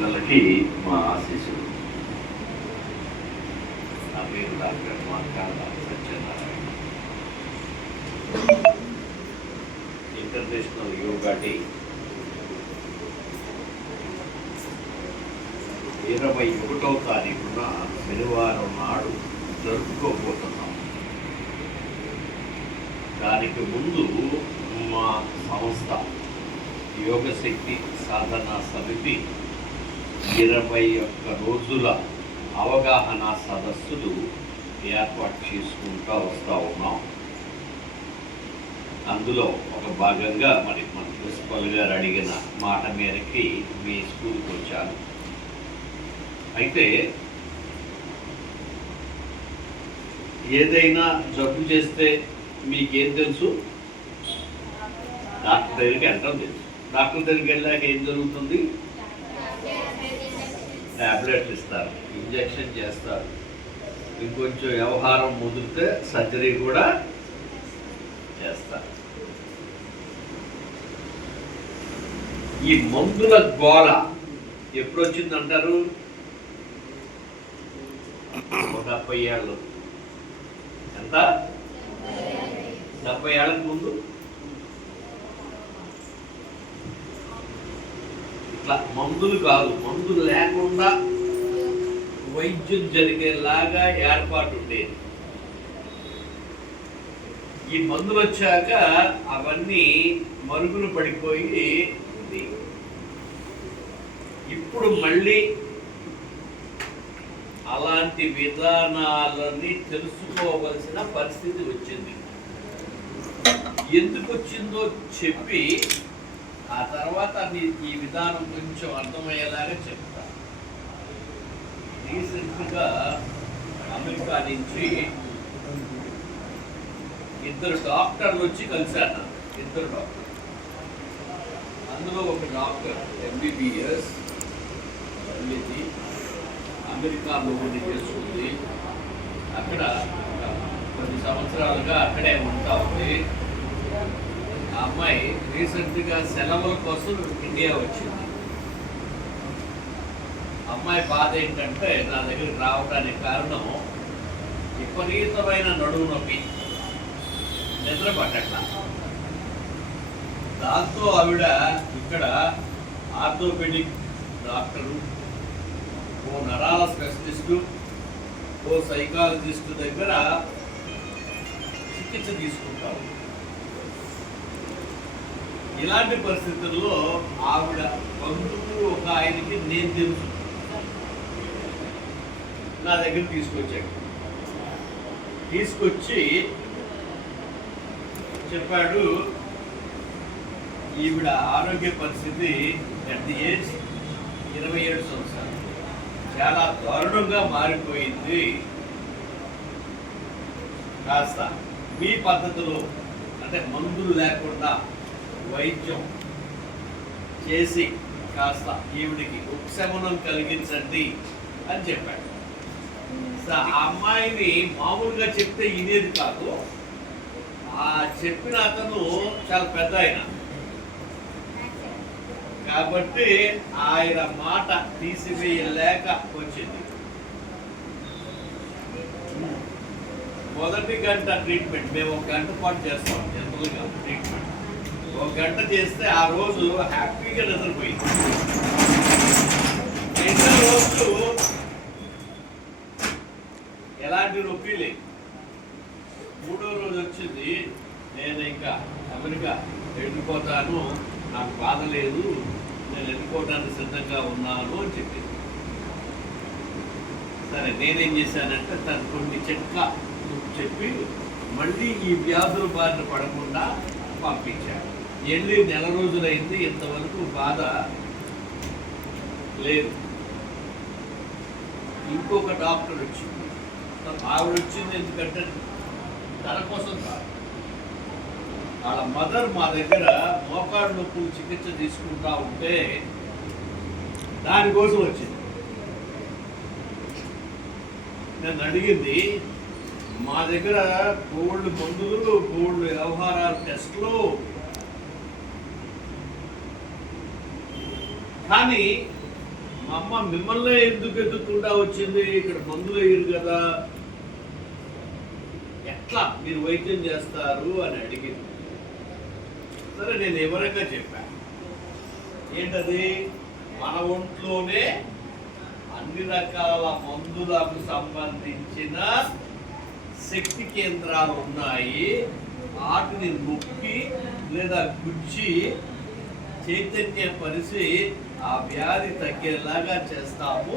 పిల్లలకి మా ఆశీస్సులు. నా పేరు doctor Makala Satyanarayana. International yoga day 21వ తారీఖున శనివారం నాడు జరుపుకోబోతున్నాం. దానికి ముందు మా సంస్థ యోగశక్తి సాధనా సమితి 21 రోజుల అవగాహన సదస్సులు ఏర్పాటు చేసుకుంటూ వస్తూ ఉన్నాం. అందులో ఒక భాగంగా మరి మన ప్రిన్సిపల్ గారు అడిగిన మాట మేరకి మీ స్కూల్కి వచ్చాను. అయితే ఏదైనా జబ్బు చేస్తే మీకేం తెలుసు? డాక్టర్ దగ్గరికి వెళ్ళడం తెలుసు. డాక్టర్ దగ్గరికి వెళ్ళాక ఏం జరుగుతుంది? ట్యాబ్లెట్లు ఇస్తారు, ఇంజెక్షన్ చేస్తారు, ఇంకొంచెం వ్యవహారం ముదిరితే సర్జరీ కూడా చేస్తారు. ఈ మందుల గోళ ఎప్పుడు వచ్చిందంటారు? 70 ఏళ్ళు. ఎంత? 70 ఏళ్ళకి ముందు ఇట్లా మందులు కాదు, మందులు లేకుండా వైద్యం జరిగేలాగా ఏర్పాటు ఉండేది. ఈ మందులు వచ్చాక అవన్నీ మరుగున పడిపోయి ఉంది. ఇప్పుడు మళ్ళీ అలాంటి విధానాలని తెలుసుకోవలసిన పరిస్థితి వచ్చింది. ఎందుకు వచ్చిందో చెప్పి ఆ తర్వాత ఈ విధానం కొంచెం అర్థమయ్యేలాగా చెప్తా. రీసెంట్గా అమెరికా నుంచి 2 డాక్టర్లు వచ్చి కలిశాను. 2 డాక్టర్లు. అందులో ఒక డాక్టర్ MBBS వెళ్ళింది, అమెరికాలో ఉండి చేసుకుంది. అక్కడ కొన్ని సంవత్సరాలుగా అక్కడే ఉంటా ఉంది. ఆ అమ్మాయి రీసెంట్గా సెలవుల కోసం ఇండియా వచ్చింది. అమ్మాయి బాధ ఏంటంటే నా దగ్గరికి రావడానికి కారణం విపరీతమైన నడుము నొప్పి, నిద్ర పట్టట్ల. దాంతో ఆవిడ ఇక్కడ ఆర్థోపెడిక్ డాక్టరు, ఓ నరాల స్పెషలిస్టు, ఓ సైకాలజిస్టు దగ్గర చికిత్స తీసుకుంటారు. ఇలాంటి పరిస్థితుల్లో ఆవిడ బంధువు ఒక ఆయనకి నేను తెలుసు, నా దగ్గర తీసుకొచ్చాడు. తీసుకొచ్చి చెప్పాడు, ఈవిడ ఆరోగ్య పరిస్థితి అట్ ది ఏజ్ 27 సంవత్సరాలు చాలా దారుణంగా మారిపోయింది. కాస్త మీ పద్ధతిలో అంటే మందులు లేకుండా వైద్యం చేసి కాస్త ఈవిడికి ఉపశమనం కలిగించండి అని చెప్పాడు. ఆ అమ్మాయిని మామూలుగా చెప్తే వినేది కాదు. ఆ చెప్పిన అతను చాలా పెద్ద ఆయన కాబట్టి ఆయన మాట తీసివేయలేక వచ్చింది. మొదటి గంట ట్రీట్మెంట్ మేము 1 గంట పాటు చేస్తాం. జనరల్గా ట్రీట్మెంట్ 1 గంట చేస్తే ఆ రోజు హ్యాపీగా నిద్రపోయింది. 2వ రోజు ఎలాంటి నొప్పి లేదు. 3వ రోజు వచ్చింది, నేను ఇంకా అమెరికా వెళ్ళిపోతాను, నాకు బాధ లేదు, నేను వెళ్ళిపోవడానికి సిద్ధంగా ఉన్నాను అని చెప్పింది. సరే నేనేం చేశానంటే తను కొన్ని చిట్కా చెప్పి మళ్ళీ ఈ వ్యాధుల బారిన పడకుండా పంపించాను. వెళ్ళి 1 నెల రోజులైంది, ఇంతవరకు బాధ లేదు. ఇంకొక డాక్టర్ వచ్చింది. ఆవిడ వచ్చింది ఎందుకంటే తన కోసం కాదు, వాళ్ళ మదర్ మా దగ్గర మోకాళ్ళ నొప్పులు చికిత్స తీసుకుంటా ఉంటే దానికోసం వచ్చింది. నేను అడిగింది, మా దగ్గర బోల్డ్ మందులు, బోల్డ్ వ్యవహారాలు, టెస్టులు, కానీ మా అమ్మ మిమ్మల్ని ఎందుకు ఎత్తుకుంటా వచ్చింది, ఇక్కడ మందులు వేయరు కదా, ఎట్లా మీరు వైద్యం చేస్తారు అని అడిగింది. సరే నేను వివరంగా చెప్పాను. ఏంటది, మన ఒంట్లోనే అన్ని రకాల మందులకు సంబంధించిన శక్తి కేంద్రాలు ఉన్నాయి, వాటిని నొక్కి లేదా గుచ్చి చైతన్యపరిచి ఆ వ్యాధి తగ్గేలాగా చేస్తాము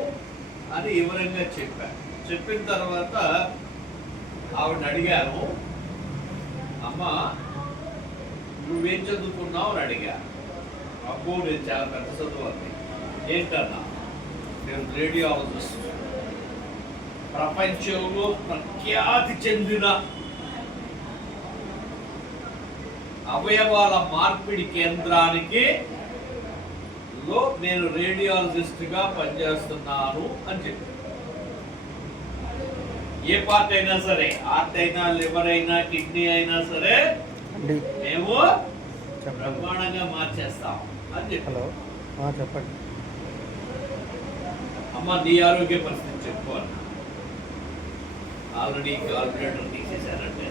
అని వివరంగా చెప్పాను. చెప్పిన తర్వాత ఆవిడ అడిగాను, అమ్మ నువ్వేం చదువుకున్నావు అని అడిగాను. అబ్బో నేను చాలా పెద్ద చదువు అంది. ఏంటన్నా, నేను రేడియాలజిస్ట్, ప్రపంచంలో ప్రఖ్యాతి చెందిన అవయవాల మార్పిడి కేంద్రానికి నేను రేడియాలజిస్ట్ గా పనిచేస్తున్నాను అని చెప్పి, ఏ పార్ట్ అయినా సరే, హార్ట్ అయినా, లివర్ అయినా, కిడ్నీ అయినా సరే మేము బ్రహ్మాండంగా మార్చేస్తాం అని చెప్పి. చెప్పండి. అమ్మ నీ ఆరోగ్య పరిస్థితి చెప్పుకోవాలి. ఆల్రెడీ కార్పొరేటర్ తీసేశారంటే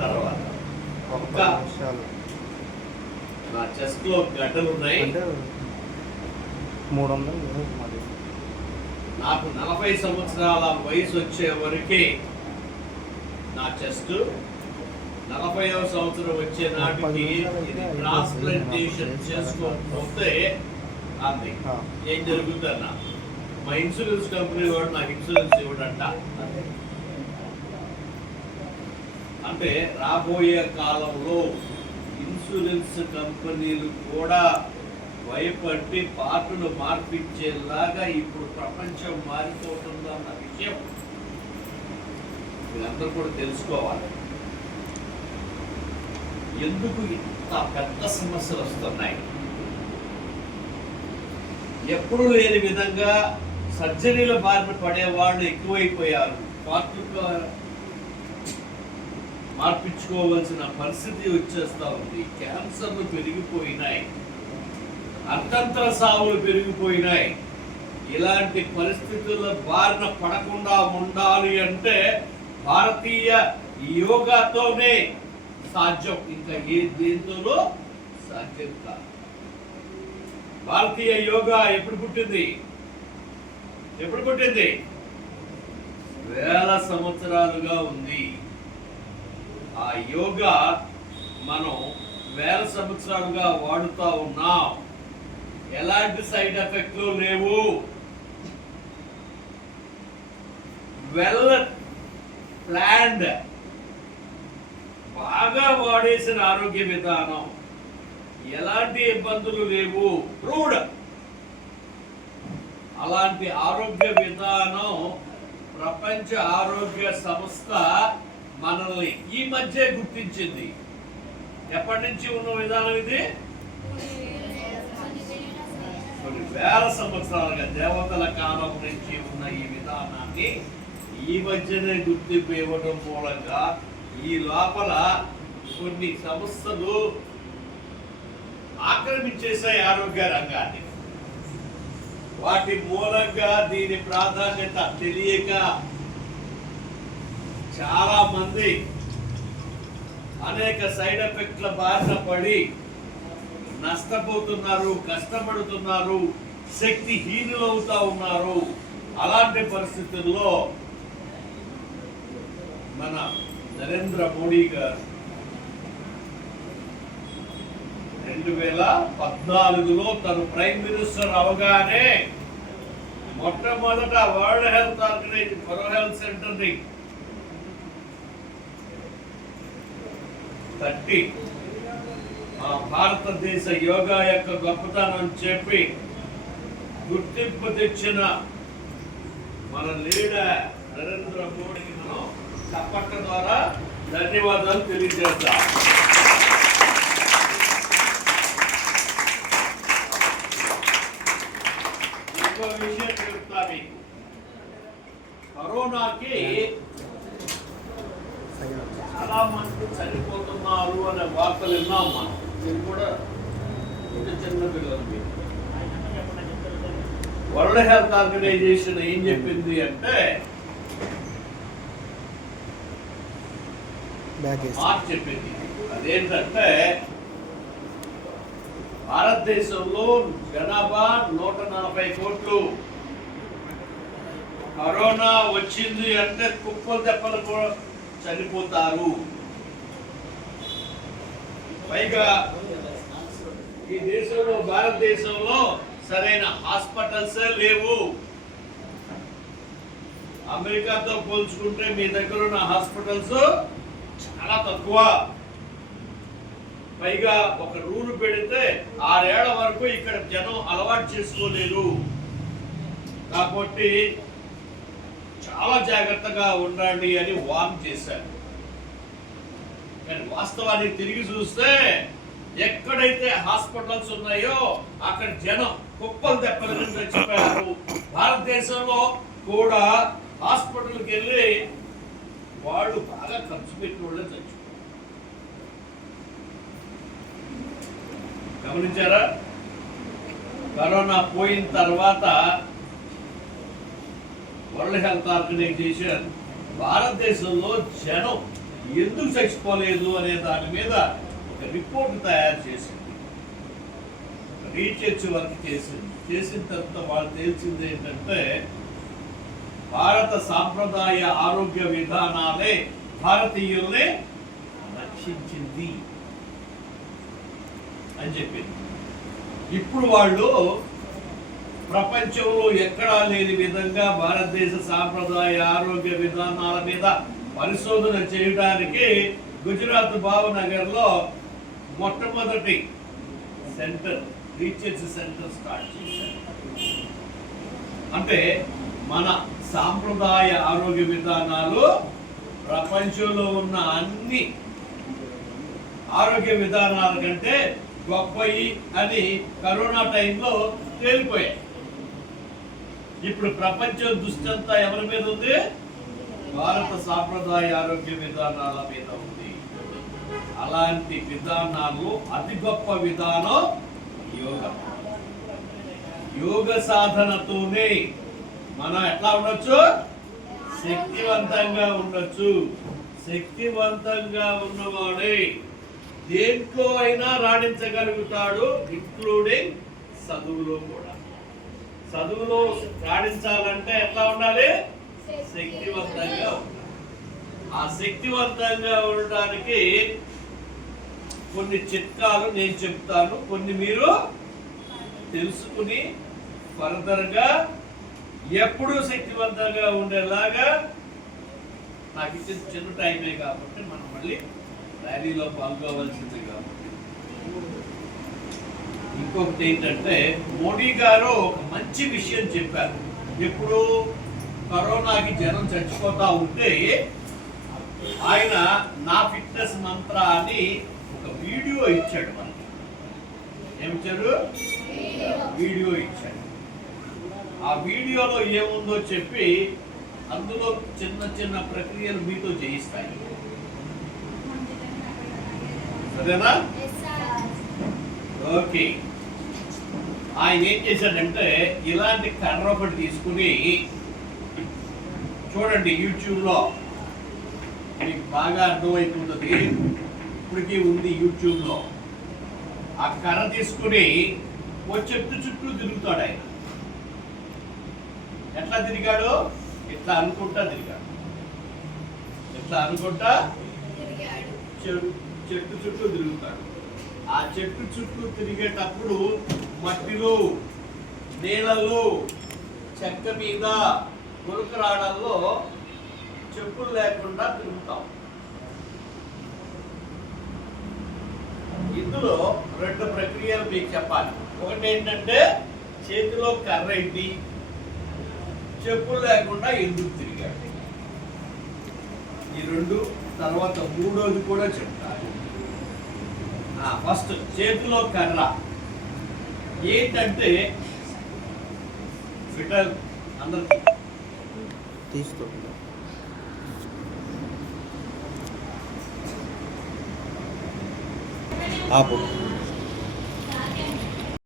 తర్వాత నా చెస్ట్ లో గడ్డలు ఉన్నాయి. 300 నాకు 40 సంవత్సరాల వయసు వచ్చే వరకే నా చెస్ట్, 40వ సంవత్సరం వచ్చే నాటికి ఇది ట్రాన్స్ప్లాంటేషన్ చేసుకోకపోతే అది ఏం జరుగుతుందన్నా, మా ఇన్సూరెన్స్ కంపెనీ వాడు నాకు ఇన్సూరెన్స్ ఇవ్వడంట. అంటే రాబోయే కాలంలో ఇన్సూరెన్స్ కంపెనీలు కూడా భయపడి పార్టులు మార్పించేలాగా ఇప్పుడు ప్రపంచం మారిపోతుందన్న విషయం వీళ్ళందరూ కూడా తెలుసుకోవాలి. ఎందుకు ఇంత పెద్ద సమస్యలు వస్తున్నాయి? ఎప్పుడు లేని విధంగా సర్జరీల బారిన పడేవాళ్ళు ఎక్కువైపోయారు. పార్టులు మార్పించుకోవాల్సిన పరిస్థితి వచ్చేస్తా ఉంది. క్యాన్సర్లు పెరిగిపోయినాయి, అర్థంతర సావులు పెరిగిపోయినాయి. ఇలాంటి పరిస్థితుల బారిన పడకుండా ఉండాలి అంటే భారతీయ యోగాతోనే సాధ్యం, ఇంకా ఏ దేంతోనో సాధ్యం కాదు. భారతీయ యోగా ఎప్పుడు పుట్టింది? వేల సంవత్సరాలుగా ఉంది. ఆ యోగా మనం వేల సంవత్సరాలుగా వాడుతూ ఉన్నాం. ఎలాంటి సైడ్ ఎఫెక్ట్లు లేవు. వెల్ ప్లాన్డ్, బాగా వాడేసిన ఆరోగ్య విధానం, ఎలాంటి ఇబ్బందులు లేవు, ప్రూవ్డ్. అలాంటి ఆరోగ్య విధానం ప్రపంచ ఆరోగ్య సంస్థ మనల్ని ఈ మధ్య గుర్తించింది. ఎప్పటి నుంచి ఉన్న విధానం ఇది? కొన్ని వేల సంవత్సరాలుగా, దేవతల కాలం నుంచి ఉన్న ఈ విధానాన్ని ఈ మధ్యనే గుర్తింపు ఇవ్వడం మూలంగా ఈ లోపల కొన్ని సంస్థలు ఆక్రమించేశాయి ఆరోగ్య రంగాన్ని. వాటి మూలంగా దీని ప్రాధాన్యత తెలియక చాలా మంది అనేక సైడ్ ఎఫెక్ట్ల బారిన పడి నష్టపోతున్నారు, కష్టపడుతున్నారు, శక్తిహీనులు అవుతా ఉన్నారు. అలాంటి పరిస్థితుల్లో మన నరేంద్ర మోడీ గారు 2014లో తను ప్రైమ్ మినిస్టర్ అవగానే మొట్టమొదట వరల్డ్ హెల్త్ ఆర్గనైజేషన్ ఫరో హెల్త్ సెంటర్ ని తట్టి ఆ భారతదేశ యోగా యొక్క గొప్పతనం చెప్పి గుర్తింపు తెచ్చిన మన లీడర్ నరేంద్ర మోడీకి మనం చప్పట్ల ద్వారా ధన్యవాదాలు తెలియజేస్తాం. ఇంకో విషయం చెప్తా మీకు. కరోనాకి చాలా చాలా మంది చనిపోతున్నారు అనే వార్తలు విన్నాం మనం. ఇది కూడా చిన్న పిల్లలకి. వరల్డ్ హెల్త్ ఆర్గనైజేషన్ ఏం చెప్పింది అంటే మాట చెప్పింది. అదేంటంటే భారతదేశంలో జనాభా 140 కోట్లు. కరోనా వచ్చింది అంటే కుప్పలు తెప్పలు కూడా చనిపోతారు. పైగా ఈ దేశంలో భారతదేశంలో సరైన హాస్పిటల్స్ లేవు. అమెరికాతో పోల్చుకుంటే మీ దగ్గర ఉన్న హాస్పిటల్స్ చాలా తక్కువ. పైగా ఒక రూల్ పెడితే 6 ఏళ్ల వరకు ఇక్కడ జనం అలవాటు చేసుకోలేరు. కాబట్టి చాలా జాగ్రత్తగా ఉండండి అని వార్న్ చేశారు. కానీ వాస్తవాన్ని తిరిగి చూస్తే ఎక్కడైతే హాస్పిటల్స్ ఉన్నాయో అక్కడ జనం కుప్పలు తెప్పలు చచ్చిపోయారు. భారతదేశంలో కూడా హాస్పిటల్కి వెళ్ళి వాళ్ళు బాగా ఖర్చు పెట్టి వాళ్ళే చచ్చిపోయారు. గమనించారా? కరోనా పోయిన తర్వాత వరల్డ్ హెల్త్ ఆర్గనైజేషన్ భారతదేశంలో జనం ఎందుకు చచ్చిపోలేదు అనే దాని మీద ఒక రిపోర్ట్ తయారు చేసింది. రీసెర్చ్ వర్క్ చేసిన తర్వాత వాళ్ళు తేల్చింది ఏంటంటే భారత సాంప్రదాయ ఆరోగ్య విధానాలే భారతీయుల్ని రక్షించింది అని చెప్పింది. ఇప్పుడు వాళ్ళు ప్రపంచంలో ఎక్కడా లేని విధంగా భారతదేశ సాంప్రదాయ ఆరోగ్య విధానాల మీద పరిశోధన చేయడానికి గుజరాత్ భావనగర్ లో మొట్టమొదటి సెంటర్, రీసెర్చ్ సెంటర్ స్టార్ట్ చేశారు. అంటే మన సాంప్రదాయ ఆరోగ్య విధానాలు ప్రపంచంలో ఉన్న అన్ని ఆరోగ్య విధానాల కంటే గొప్పయి అని కరోనా టైంలో తేలిపోయాయి. ఇప్పుడు ప్రపంచం దృష్టి అంతా ఎవరి మీద ఉంది? భారత సాంప్రదాయ ఆరోగ్య విధానాల మీద ఉంది. అలాంటి విధానాలు అతి గొప్ప విధానం యోగా. యోగ సాధనతోనే మనం ఎట్లా ఉండొచ్చు? శక్తివంతంగా ఉండొచ్చు. శక్తివంతంగా ఉన్నవాడే దేంట్లో అయినా రాణించగలుగుతాడు, ఇంక్లూడింగ్ చదువులో కూడా. చదువులో రాణించాలంటే ఎట్లా ఉండాలి? శక్తివంతంగా ఉండాలి. ఆ శక్తివంతంగా ఉండడానికి కొన్ని చిట్కాలు నేను చెప్తాను, కొన్ని మీరు తెలుసుకుని ఫర్దర్గా ఎప్పుడూ శక్తివంతంగా ఉండేలాగా. నాకు ఇచ్చిన చిన్న టైమే కాబట్టి మనం మళ్ళీ ర్యాలీలో పాల్గొవలసింది కాబట్టి. ఇంకొకటి ఏంటంటే మోడీ గారు ఒక మంచి విషయం చెప్పారు. ఎప్పుడు కరోనాకి జనం చచ్చిపోతా ఉంటే ఆయన నా ఫిట్నెస్ మంత్ర అని ఒక వీడియో ఇచ్చాడు. మనకి ఏమిచ్చాడు? వీడియో ఇచ్చాడు. ఆ వీడియోలో ఏముందో చెప్పి అందులో చిన్న చిన్న ప్రక్రియలు మీతో చేయిస్తాయి. సరేనా? ఓకే. ఆయన ఏం చేశాడంటే ఇలాంటి కర్ర ఒకటి తీసుకుని చూడండి, యూట్యూబ్లో మీకు బాగా అర్థమైపోతుంది. ఇప్పటికీ ఉంది యూట్యూబ్లో. ఆ కర్ర తీసుకుని ఓ చెట్టు చుట్టూ తిరుగుతాడు ఆయన. ఎట్లా తిరిగాడు? ఇట్లా అనుకుంటా తిరిగాడు. ఇట్లా అనుకుంటా చెట్టు చుట్టూ తిరుగుతాడు. ఆ చెట్టు చుట్టూ తిరిగేటప్పుడు మట్టిలో, నీళ్ళల్లో, చెక్క మీద, గురకరాడల్లో చెప్పులు లేకుండా తిరుగుతాం. ఇందులో 2 ప్రక్రియలు మీకు చెప్పాలి. ఒకటి ఏంటంటే చేతిలో కర్ర ఎట్టి చెప్పులు లేకుండా ఎందుకు తిరిగాడు, ఈ 2. తర్వాత 3వది కూడా చెప్తాను. ఫస్ట్ చేతిలో కర్ర ఏంటంటే ఫిటల్ అందరికి తీసుకో. ఆపు